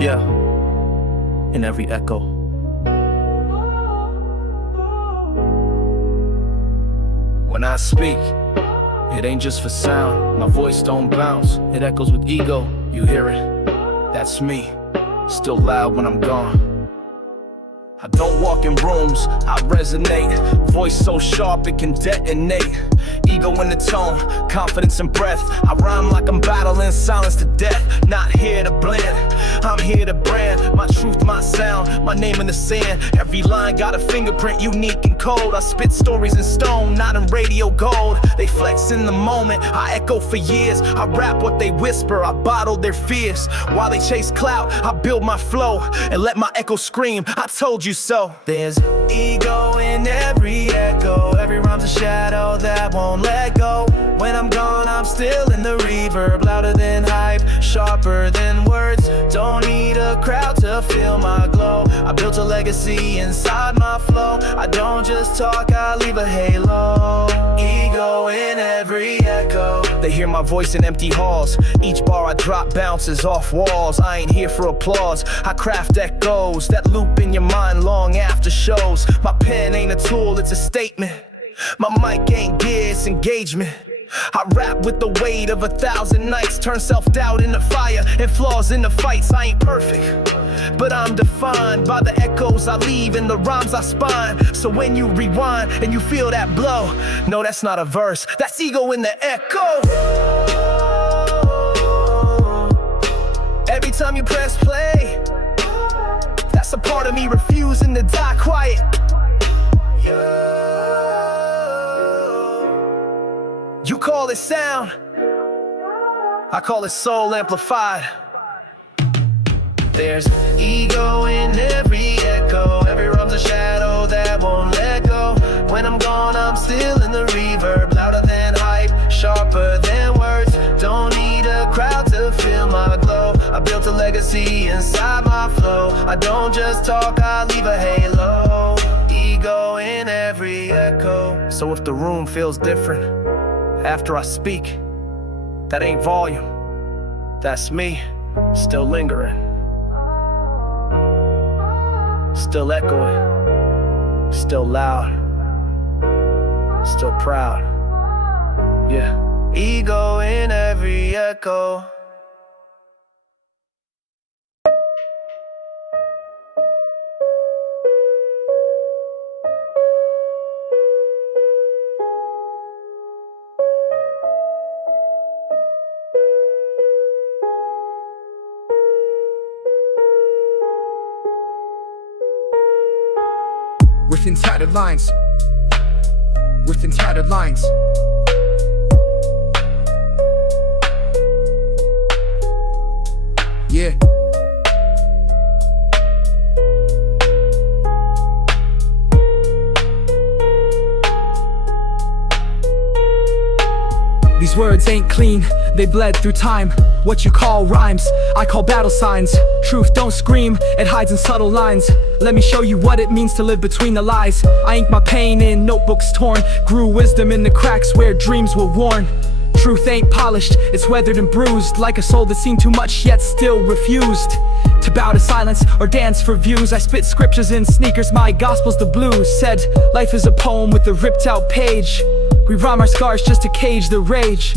Yeah, in every echo. When I speak, it ain't just for sound. My voice don't bounce, it echoes with ego. You hear it, that's me, still loud when I'm gone. I don't walk in rooms, I resonate. Voice so sharp it can detonate. Ego in the tone, confidence in breath. I rhyme like I'm battling silence to death. Not here to blend, I'm here to brand. My truth, my sound, my name in the sand. Every line got a fingerprint, unique and cold. I spit stories in stone, not in radio gold. They flex in the moment, I echo for years. I rap what they whisper, I bottle their fears. While they chase clout, I build my flow and let my echo scream, I told you so. There's ego in every echo. Every rhyme's a shadow that won't let go. When I'm gone, I'm still in the reverb. Louder than hype, sharper than words. Don't need a crowd to feel my glow. I built a legacy inside my flow. I don't just talk, I leave a halo. Ego in every echo. They hear my voice in empty halls. Each bar I drop bounces off walls. I ain't here for applause, I craft echoes that loop in your mind long after shows. My pen ain't a tool, it's a statement. My mic ain't gear, it's engagement. I rap with the weight of 1,000 nights. Turn self-doubt into fire and flaws into fights. I ain't perfect, but I'm defined by the echoes I leave and the rhymes I spine. So when you rewind and you feel that blow, no, that's not a verse, that's ego in the echo. Every time you press play, that's a part of me refusing to die quiet. You call it sound, I call it soul amplified. There's ego in every echo. Every rhyme's a shadow that won't let go. When I'm gone, I'm still in the reverb. Louder than hype, sharper than words. Don't need a crowd to feel my glow. I built a legacy inside my flow. I don't just talk, I leave a halo. Ego in every echo. So if the room feels different after I speak, that ain't volume, that's me, still lingering, still echoing, still loud, still proud. Yeah, ego in every echo. Within tattered lines, within tattered lines. Yeah. These words ain't clean, they bled through time. What you call rhymes, I call battle signs. Truth don't scream, it hides in subtle lines. Let me show you what it means to live between the lies. I ink my pain in notebooks torn. Grew wisdom in the cracks where dreams were worn. Truth ain't polished, it's weathered and bruised. Like a soul that's seen too much yet still refused to bow to silence or dance for views. I spit scriptures in sneakers, my gospel's the blues. Said life is a poem with a ripped out page. We rhyme our scars just to cage the rage.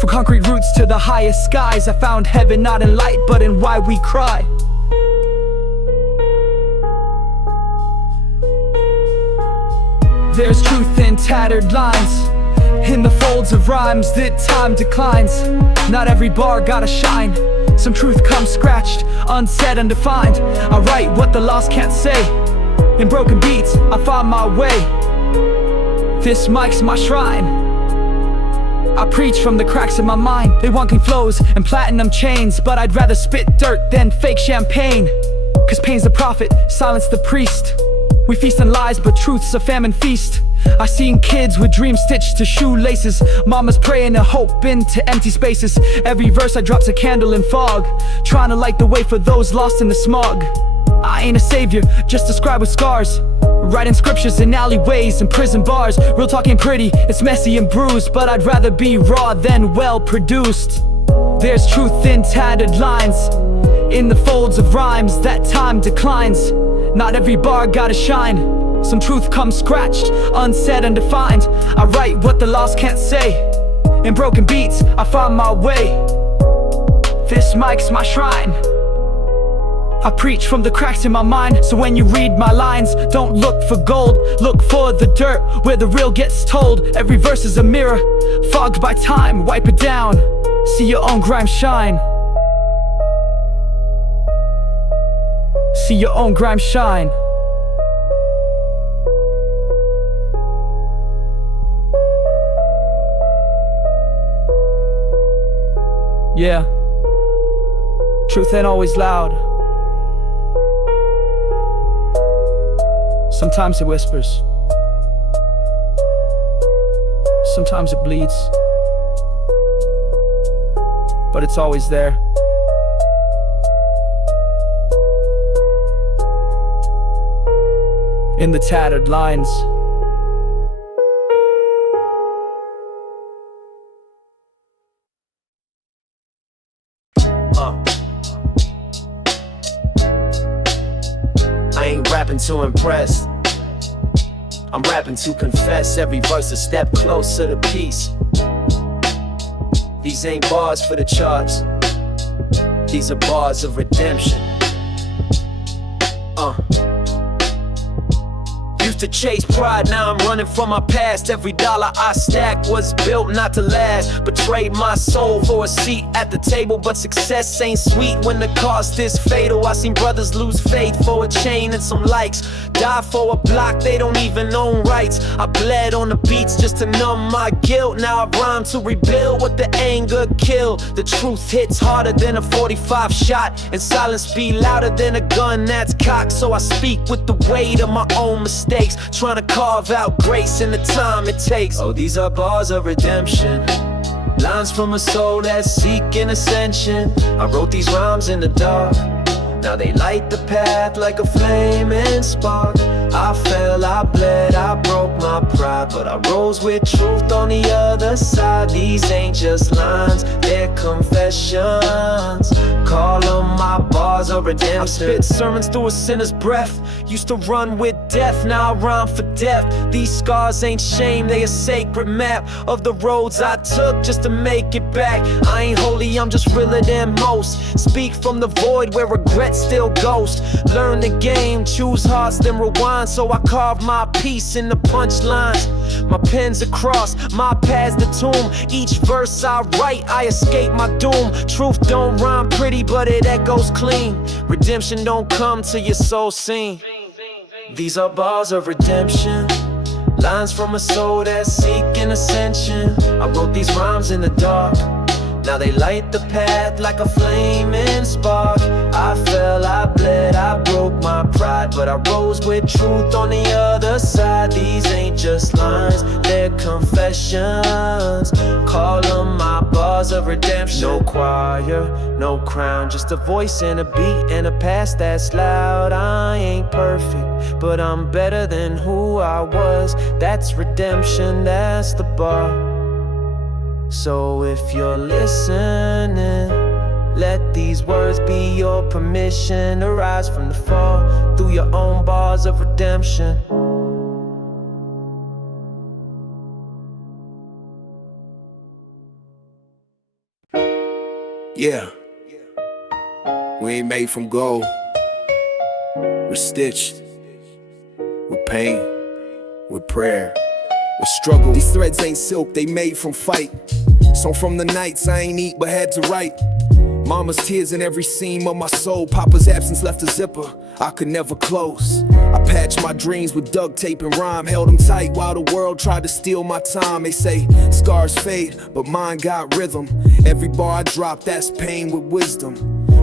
From concrete roots to the highest skies, I found heaven not in light but in why we cry. There's truth in tattered lines, in the folds of rhymes that time declines. Not every bar gotta shine, some truth comes scratched, unsaid, undefined. I write what the lost can't say, in broken beats I find my way. This mic's my shrine, I preach from the cracks in my mind. They want clean flows and platinum chains, but I'd rather spit dirt than fake champagne. Cause pain's the prophet, silence the priest. We feast on lies, but truth's a famine feast. I seen kids with dreams stitched to shoelaces. Mamas praying a hope into empty spaces. Every verse I drop's a candle in fog, trying to light the way for those lost in the smog. I ain't a savior, just a scribe with scars, writing scriptures in alleyways and prison bars. Real talk ain't pretty, it's messy and bruised, but I'd rather be raw than well produced. There's truth in tattered lines, In the folds of rhymes that time declines. Not every bar gotta shine. Some truth comes scratched, unsaid, undefined. I write what the lost can't say. In broken beats, I find my way. This mic's my shrine. I preach from the cracks in my mind. So when you read my lines, don't look for gold, look for the dirt, where the real gets told. Every verse is a mirror, fogged by time. Wipe it down, see your own grime shine. See your own grime shine. Yeah, truth ain't always loud. Sometimes it whispers. Sometimes it bleeds. But it's always there. In the tattered lines. I ain't rapping to impress, I'm rapping to confess. Every verse a step closer to peace. These ain't bars for the charts, these are bars of redemption. Used to chase pride, now I'm running from my past. Every dollar I stacked was built not to last. Betrayed my soul for a seat at the table, but success ain't sweet when the cost is fatal. I seen brothers lose faith for a chain and some likes, die for a block they don't even own rights. I bled on the beats just to numb my guilt. Now I rhyme to rebuild what the anger killed. The truth hits harder than a 45 shot, and silence be louder than a gun that's cocked. So I speak with the weight of my own mistakes, trying to carve out grace in the time it takes. Oh, these are bars of redemption, lines from a soul that's seeking ascension. I wrote these rhymes in the dark, now they light the path like a flaming spark. I fell, I bled, I broke my pride, but I rose with truth on the other side. These ain't just lines, they're confessions. Call them my bars of redemption. I spit sermons through a sinner's breath. Used to run with death, now I rhyme for death. These scars ain't shame, they a sacred map of the roads I took just to make it back. I ain't holy, I'm just realer than most. Speak from the void where regret still ghosts. Learn the game, choose hearts then rewind. So I carve my piece in the punchlines. My pen's a cross, my path's the tomb. Each verse I write, I escape my doom. Truth don't rhyme pretty, but it echoes clean. Redemption don't come till your soul seen. These are bars of redemption, lines from a soul that's seeking ascension. I wrote these rhymes in the dark, now they light the path like a flaming spark. I fell, I bled, I broke my pride, but I rose with truth on the other side. These ain't just lines, they're confessions. Call them my bars of redemption. No choir, no crown, just a voice and a beat and a past that's loud. I ain't perfect, but I'm better than who I was. That's redemption, that's the bar. So if you're listening, let these words be your permission to rise from the fall through your own bars of redemption. Yeah, we ain't made from gold. We're stitched with pain, with prayer, with struggle. These threads ain't silk, they made from fight. So from the nights I ain't eat but had to write. Mama's tears in every seam of my soul. Papa's absence left a zipper I could never close. I patched my dreams with duct tape and rhyme, held them tight while the world tried to steal my time. They say scars fade, but mine got rhythm. Every bar I drop, that's pain with wisdom.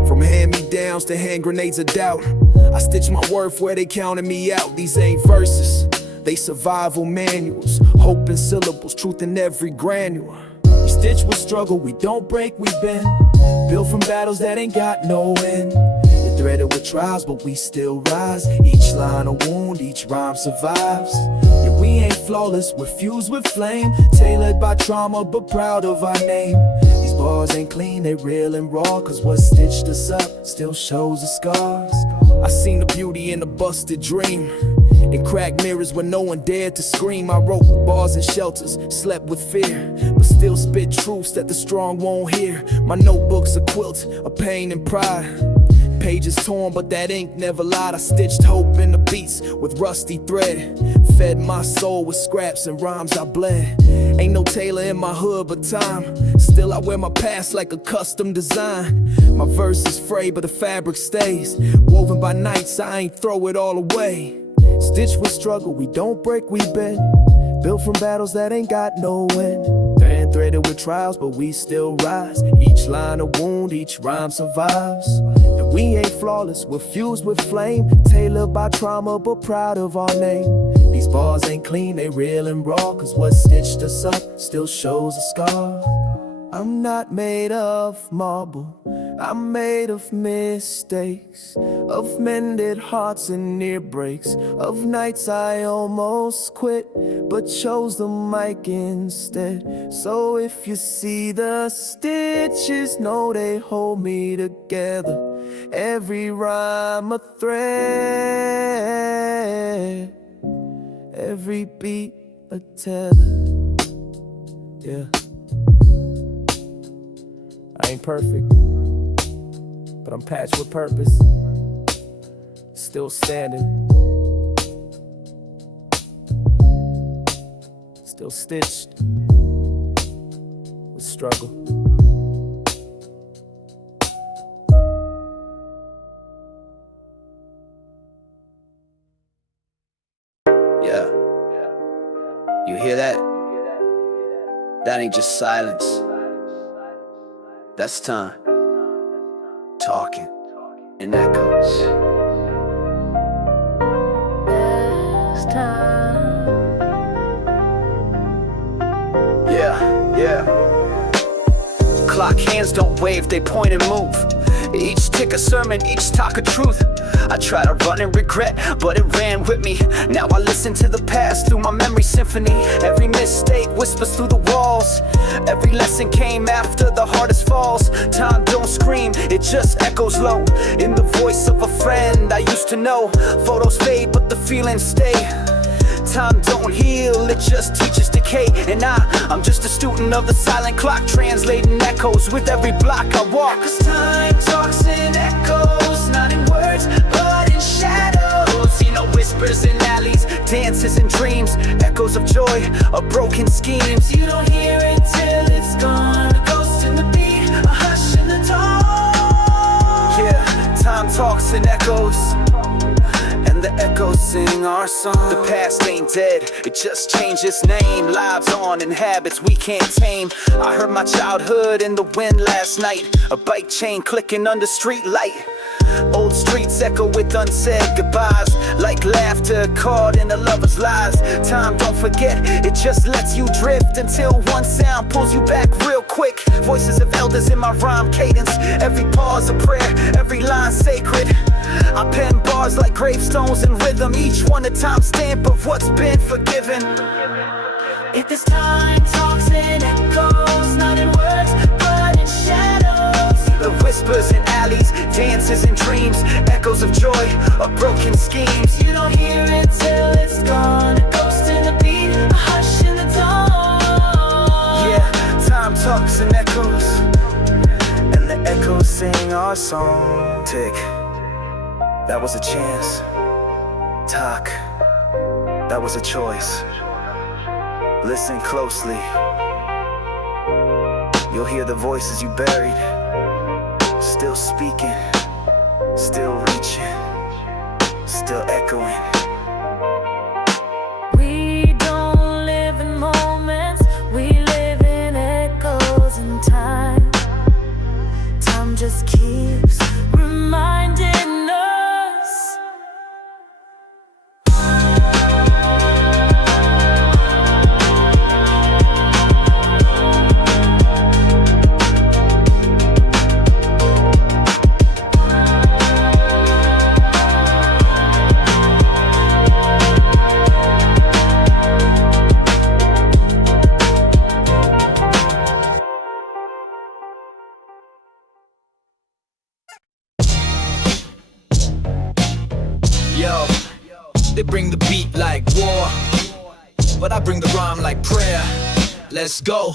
From hand-me-downs to hand grenades of doubt, I stitch my worth where they counted me out. These ain't verses, they survival manuals. Hope in syllables, truth in every granule. We stitch with struggle, we don't break, we bend. Built from battles that ain't got no end. We're threaded with trials, but we still rise. Each line a wound, each rhyme survives. Yeah, we ain't flawless, we're fused with flame. Tailored by trauma, but proud of our name. These bars ain't clean, they real and raw, cause what stitched us up still shows the scars. I seen the beauty in a busted dream, in cracked mirrors where no one dared to scream. I wrote bars in shelters, slept with fear, but still spit truths that the strong won't hear. My notebook's a quilt of pain and pride, pages torn but that ink never lied. I stitched hope in the beats with rusty thread, fed my soul with scraps and rhymes I bled. Ain't no tailor in my hood but time, still I wear my past like a custom design. My verse is frayed but the fabric stays, woven by nights I ain't throw it all away. Stitched with struggle, we don't break, we bend, built from battles that ain't got no end. Been threaded with trials, but we still rise. Each line a wound, each rhyme survives. And we ain't flawless, we're fused with flame, tailored by trauma, but proud of our name. These bars ain't clean, they real and raw, cause what stitched us up still shows a scar. I'm not made of marble, I'm made of mistakes, of mended hearts and near breaks, of nights I almost quit, but chose the mic instead. So if you see the stitches, know they hold me together. Every rhyme a thread, every beat a tether. Yeah, I ain't perfect, but I'm patched with purpose, still standing, still stitched with struggle. Yeah, you hear that? That ain't just silence. That's time, talking in echoes. That's time. Yeah. Clock hands don't wave, they point and move. Each tick a sermon, each talk a truth. I try to run in regret, but it ran with me. Now I listen to the past through my memory symphony. Every mistake whispers through the walls. Every lesson came after the hardest falls. Time don't scream, it just echoes low, in the voice of a friend I used to know. Photos fade, but the feelings stay. Time don't heal, it just teaches decay. And I'm just a student of the silent clock, translating echoes with every block I walk. Cause time talks in echoes, not in words, but in shadows. You know, whispers in alleys, dances and dreams, echoes of joy, of broken schemes. you don't hear it till it's gone. A ghost in the beat, a hush in the dawn. Yeah, time talks in echoes, and the echoes sing our song. The past ain't dead, it just changed its name. Lives on and habits we can't tame. I heard my childhood in the wind last night, a bike chain clicking under street light. Old streets echo with unsaid goodbyes, like laughter caught in a lover's lies. Time don't forget, it just lets you drift until one sound pulls you back real quick. Voices of elders in my rhyme cadence, every pause a prayer, every line sacred. I pen bars like gravestones in rhythm, each one a timestamp of what's been forgiven. If this time talks in echoes, not in words, but in shadows. The whispers in alleys, dances and dreams, echoes of joy, of broken schemes. You don't hear it till it's gone. A ghost in the beat, a hush in the dawn. Yeah, time talks in echoes, and the echoes sing our song. Tick, that was a chance. Talk, that was a choice. Listen closely, you'll hear the voices you buried, still speaking, still reaching, still echoing. We don't live in moments, we live in echoes in time. Time just keeps reminding us. They bring the beat like war, but I bring the rhyme like prayer. Let's go.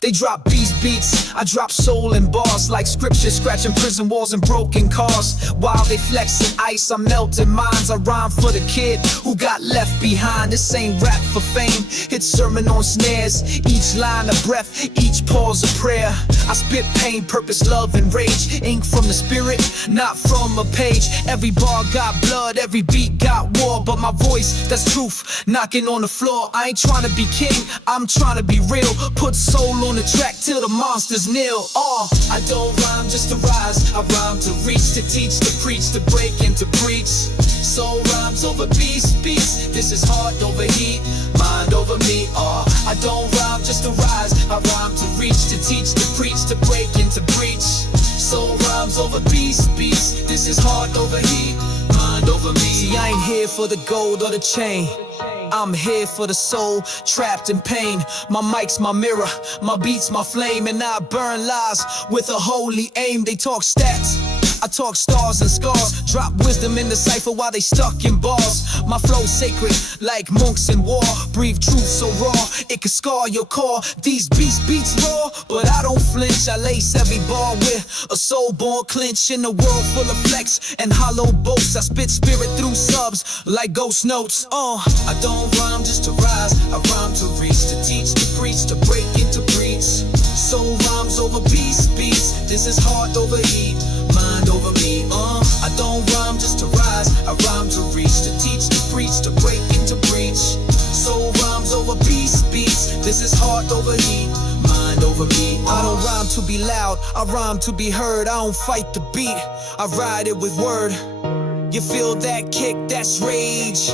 They drop beats, I drop soul and bars like scripture, scratching prison walls and broken cars. While they flexing ice, I'm melting minds. I rhyme for the kid who got left behind. This ain't rap for fame, it's sermon on snares. Each line a breath, each pause a prayer. I spit pain, purpose, love, and rage. Ink from the spirit, not from a page. Every bar got blood, every beat got war. But my voice, that's truth, knocking on the floor. I ain't trying to be king, I'm trying to be real. Put soul on the track till the monsters kneel. I don't rhyme just to rise, I rhyme to reach, to teach, to preach, to break and to preach. Soul rhymes over beats. This is heart over heat, mind over me. I don't rhyme just to rise, I rhyme to reach, to teach, to preach, to break and to preach. Soul rhymes over beats. This is heart over heat, mind over me. See, I ain't here for the gold or the chain, I'm here for the soul, trapped in pain. My mic's my mirror, my beat's my flame. And I burn lies with a holy aim. They talk stats, I talk stars and scars. Drop wisdom in the cipher while they stuck in bars. My flow's sacred, like monks in war. Breathe truth so raw, it can scar your core. These beats raw, but I don't flinch. I lace every bar with a soul-born clinch. In a world full of flex and hollow boasts, I spit spirit through subs like ghost notes. I don't rhyme just to rise, I rhyme to reach, to teach, to preach, to break into breach. Soul rhymes over beats. This is heart over heat, mind over me. I don't rhyme just to rise, I rhyme to reach, to teach, to preach, to break into breach. Soul rhymes over beats. This is heart over heat, mind over me. I don't rhyme to be loud, I rhyme to be heard. I don't fight the beat, I ride it with word. You feel that kick, that's rage.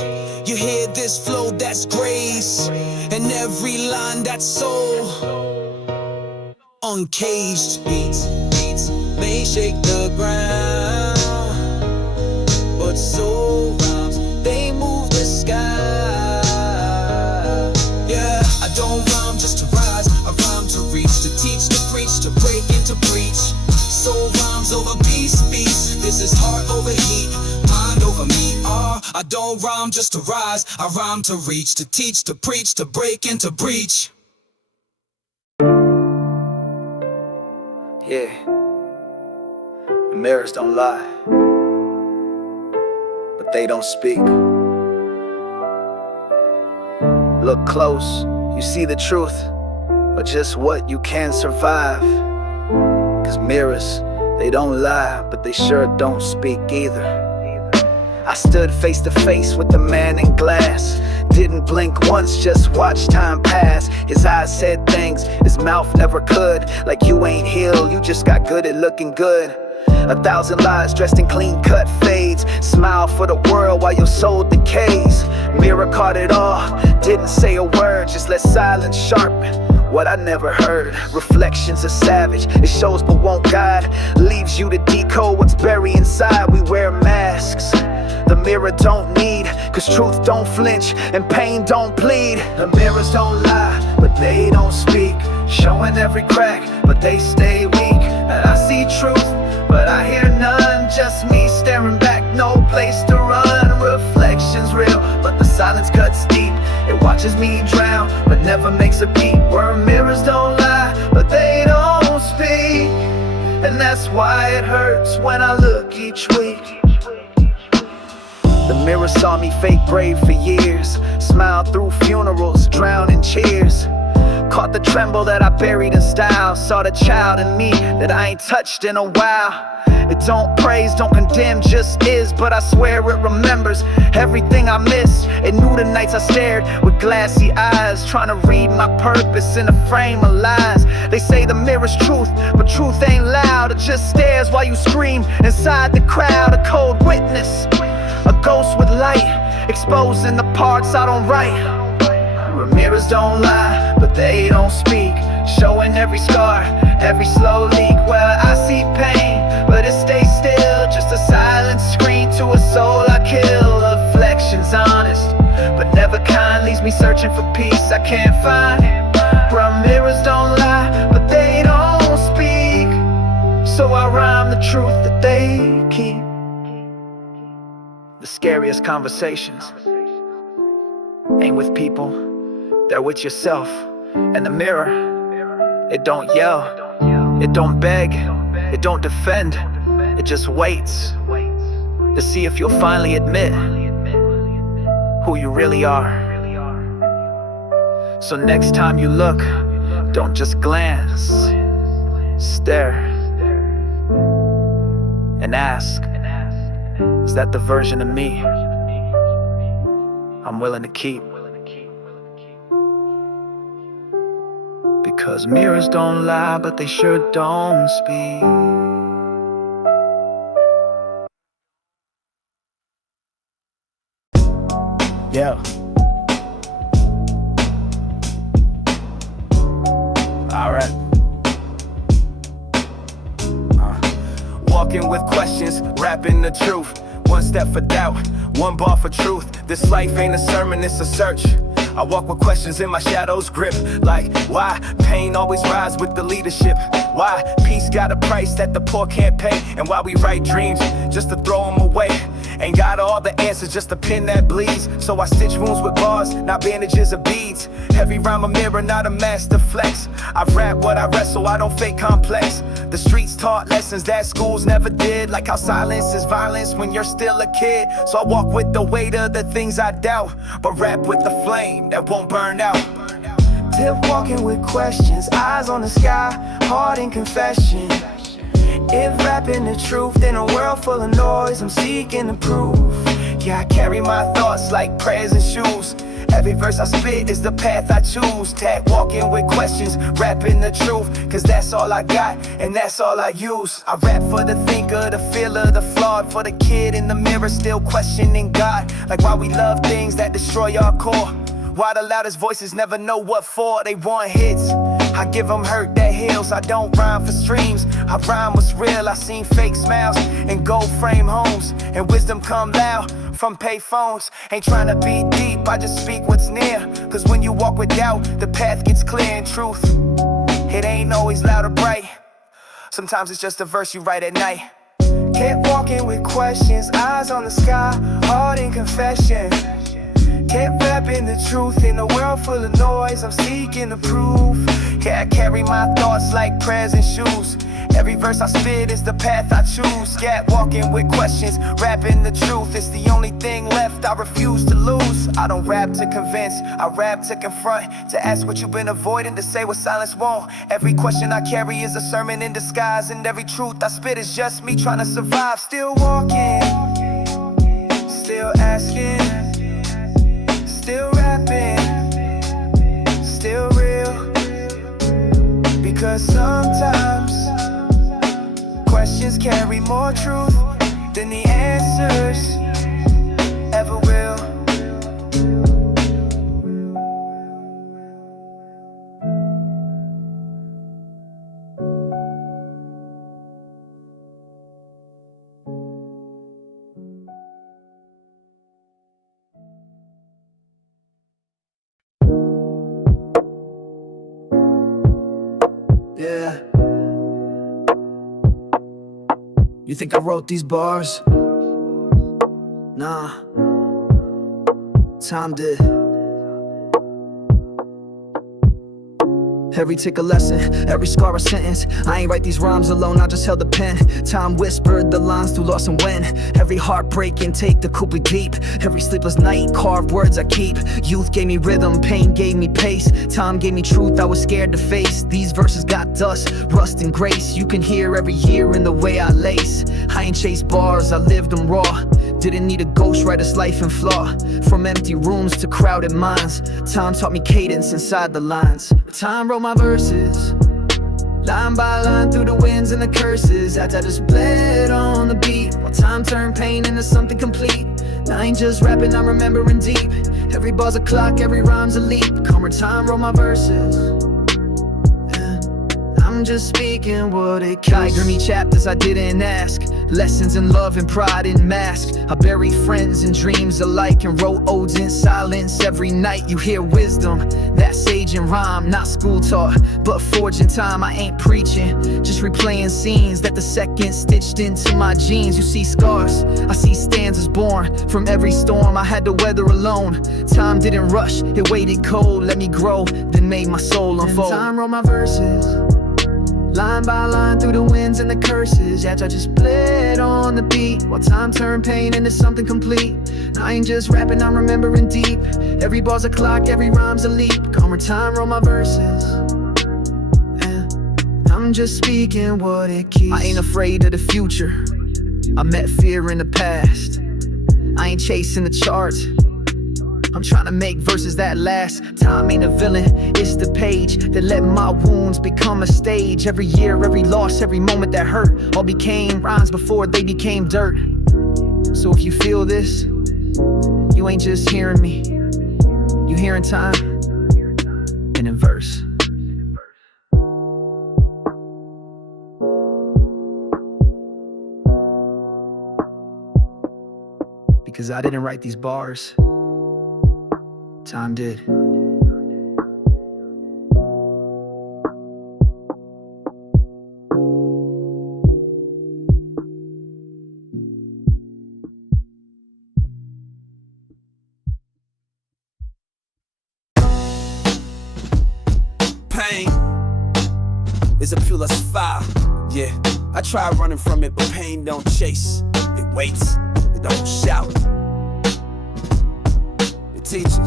You hear this flow, that's grace. And every line, that's soul. Uncaged beats may shake the ground, but soul rhymes, they move the sky. Yeah, I don't rhyme just to rise, I rhyme to reach, to teach, to preach, to break into breach. Soul rhymes over beats. This is heart over heat, mind over me. I don't rhyme just to rise, I rhyme to reach, to teach, to preach, to break into breach. Yeah, the mirrors don't lie, but they don't speak. Look close, you see the truth, or just what you can survive. Cause mirrors, they don't lie, but they sure don't speak either. I stood face to face with the man in glass. Didn't blink once, just watch time pass. His eyes said things his mouth never could. Like you ain't healed, you just got good at looking good. 1,000 lies dressed in clean cut fades. Smile for the world while your soul decays. Mirror caught it all, didn't say a word, just let silence sharpen what I never heard. Reflections are savage, it shows but won't guide. Leaves you to decode what's buried inside. We wear masks, the mirror don't need, cause truth don't flinch and pain don't plead. The mirrors don't lie, but they don't speak. Showing every crack, but they stay weak. And I see truth, but I hear none. Just me staring back, no place to run. Reflections real, but the silence cuts deep. It watches me drown, but never makes a peep. Where mirrors don't lie, but they don't speak. And that's why it hurts when I look each week. The mirror saw me fake brave for years. Smiled through funerals, drowned in cheers. Caught the tremble that I buried in style. Saw the child in me that I ain't touched in a while. It don't praise, don't condemn, just is. But I swear it remembers everything I missed. It knew the nights I stared with glassy eyes, trying to read my purpose in a frame of lies. They say the mirror's truth, but truth ain't loud. It just stares while you scream inside the crowd. A cold witness, a ghost with light, exposing the parts I don't write. Mirrors don't lie, but they don't speak. Showing every scar, every slow leak. Well, I see pain, but it stays still. Just a silent scream to a soul I kill. Reflections honest, but never kind. Leaves me searching for peace I can't find. Where mirrors don't lie, but they don't speak. So I rhyme the truth that they keep. The scariest conversations ain't with people, they're with yourself. And the mirror, it don't yell, it don't beg, it don't defend, it just waits to see if you'll finally admit who you really are. So next time you look, don't just glance, stare and ask, is that the version of me I'm willing to keep? Because mirrors don't lie, but they sure don't speak. Yeah. Alright. Walking with questions, rapping the truth. One step for doubt, one bar for truth. This life ain't a sermon, it's a search. I walk with questions in my shadow's grip. Like, why pain always rides with the leadership? Why peace got a price that the poor can't pay? And why we write dreams just to throw them away? Ain't got all the answers, just a pen that bleeds. So I stitch wounds with bars, not bandages or beads. Heavy rhyme a mirror, not a master flex. I rap what I wrestle, I don't fake complex. The streets taught lessons that schools never did. Like how silence is violence when you're still a kid. So I walk with the weight of the things I doubt, but rap with the flame that won't burn out. Tip walking with questions, eyes on the sky, heart in confession. If rapping the truth in a world full of noise, I'm seeking the proof. Yeah, I carry my thoughts like prayers and shoes. Every verse I spit is the path I choose. Tag walking with questions, rapping the truth. Cause that's all I got, and that's all I use. I rap for the thinker, the feeler, the flawed. For the kid in the mirror still questioning God. Like why we love things that destroy our core. Why the loudest voices never know what for. They want hits, I give them hurt that heals. I don't rhyme for streams, I rhyme what's real. I seen fake smiles and gold frame homes, and wisdom come loud from pay phones. Ain't trying to be deep, I just speak what's near. Cause when you walk with doubt, the path gets clear in truth. It ain't always loud or bright, sometimes it's just a verse you write at night. Kept walking with questions, eyes on the sky, heart in confession. Kept rapping the truth in a world full of noise, I'm seeking the proof. Yeah, I carry my thoughts like prayers and shoes. Every verse I spit is the path I choose. Yeah, walking with questions, rapping the truth. It's the only thing left I refuse to lose. I don't rap to convince, I rap to confront. To ask what you've been avoiding, to say what silence won't. Every question I carry is a sermon in disguise. And every truth I spit is just me trying to survive. Still walking, still asking, still rapping, still real. Because sometimes questions carry more truth than the answers ever will. Yeah. You think I wrote these bars? Nah, time did. Every tick a lesson, every scar a sentence. I ain't write these rhymes alone, I just held the pen. Time whispered the lines through loss and win. Every heartbreak intake, the couplet deep. Every sleepless night, carved words I keep. Youth gave me rhythm, pain gave me pace. Time gave me truth I was scared to face. These verses got dust, rust and grace. You can hear every year in the way I lace. I ain't chased bars, I lived them raw. Didn't need a ghostwriter's life and flaw. From empty rooms to crowded minds, time taught me cadence inside the lines. Time wrote my verses, line by line through the wins and the curses. As I just bled on the beat, while time turned pain into something complete. Now I ain't just rapping, I'm remembering deep. Every bar's a clock, every rhyme's a leap. Come where time wrote my verses, I'm just speaking what it comes. Tiger me chapters I didn't ask. Lessons in love and pride in mask. I buried friends and dreams alike and wrote odes in silence. Every night you hear wisdom, that sage and rhyme. Not school taught, but forged in time. I ain't preaching, just replaying scenes that the second stitched into my jeans. You see scars, I see stanzas born from every storm I had to weather alone. Time didn't rush, it waited cold, let me grow, then made my soul unfold. And time wrote my verses, line by line through the wins and the curses. Yeah, I just bled on the beat while time turned pain into something complete. Now I ain't just rapping, I'm remembering deep. Every bar's a clock, every rhyme's a leap. Calmer time wrote my verses, and I'm just speaking what it keeps. I ain't afraid of the future, I met fear in the past. I ain't chasing the charts, I'm trying to make verses that last. Time ain't a villain, it's the page that let my wounds become a stage. Every year, every loss, every moment that hurt all became rhymes before they became dirt. So if you feel this, you ain't just hearing me, you hearing time and in verse. Because I didn't write these bars, time did. Pain is a philosophy. Yeah, I try running from it, but pain don't chase. It waits, it don't shout. It teaches.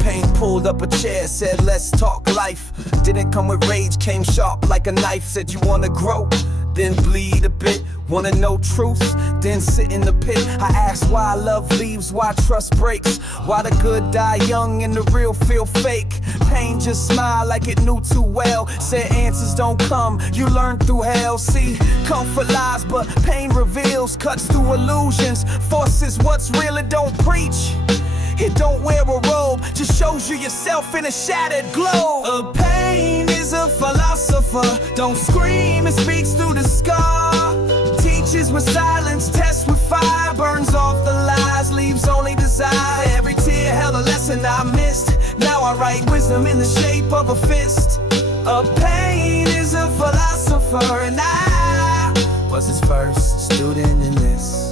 Pain pulled up a chair, said let's talk life. Didn't come with rage, came sharp like a knife. Said you wanna grow, then bleed a bit. Wanna know truth, then sit in the pit. I asked why love leaves, why trust breaks, why the good die young and the real feel fake. Pain just smiled like it knew too well. Said answers don't come, you learn through hell. See, comfort lies, but pain reveals. Cuts through illusions, forces what's real and don't preach. It don't wear a robe, just shows you yourself in a shattered globe. A pain is a philosopher, don't scream, it speaks through the scar. Teaches with silence, tests with fire, burns off the lies, leaves only desire. Every tear held a lesson I missed, now I write wisdom in the shape of a fist. A pain is a philosopher, and I was his first student in this.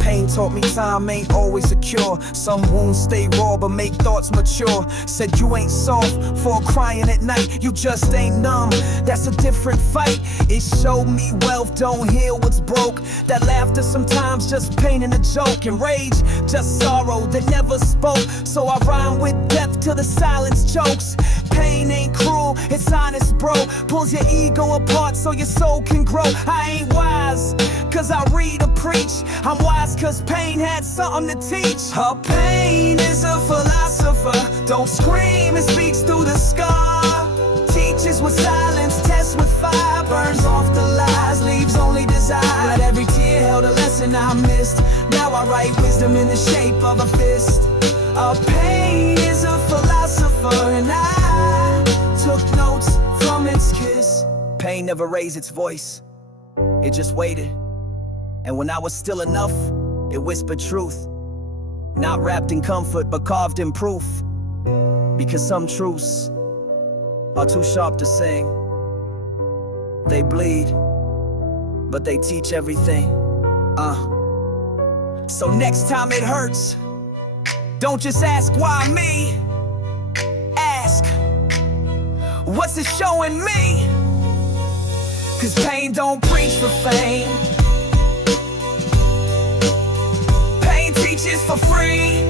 Pain taught me time ain't always a cure. Some wounds stay raw but make thoughts mature. Said you ain't soft for crying at night, you just ain't numb, that's a different fight. It showed me wealth don't heal what's broke. That laughter sometimes just pain and a joke. And rage just sorrow that never spoke. So I rhyme with depth till the silence chokes. Pain ain't cruel, it's honest, bro. Pulls your ego apart so your soul can grow. I ain't wise cause I read or preach, I'm wise cause pain had something to teach. Her pain is a philosopher, don't scream, it speaks through the scar. Teaches with silence, tests with fire, burns off the lies, leaves only desire. But every tear held a lesson I missed, now I write wisdom in the shape of a fist. A pain is a philosopher, and I took notes from its kiss. Pain never raised its voice, it just waited. And when I was still enough, it whispered truth. Not wrapped in comfort, but carved in proof. Because some truths are too sharp to sing. They bleed, but they teach everything. So next time it hurts, don't just ask why me. Ask, what's it showing me? Cause pain don't preach for fame. Pain teaches for free.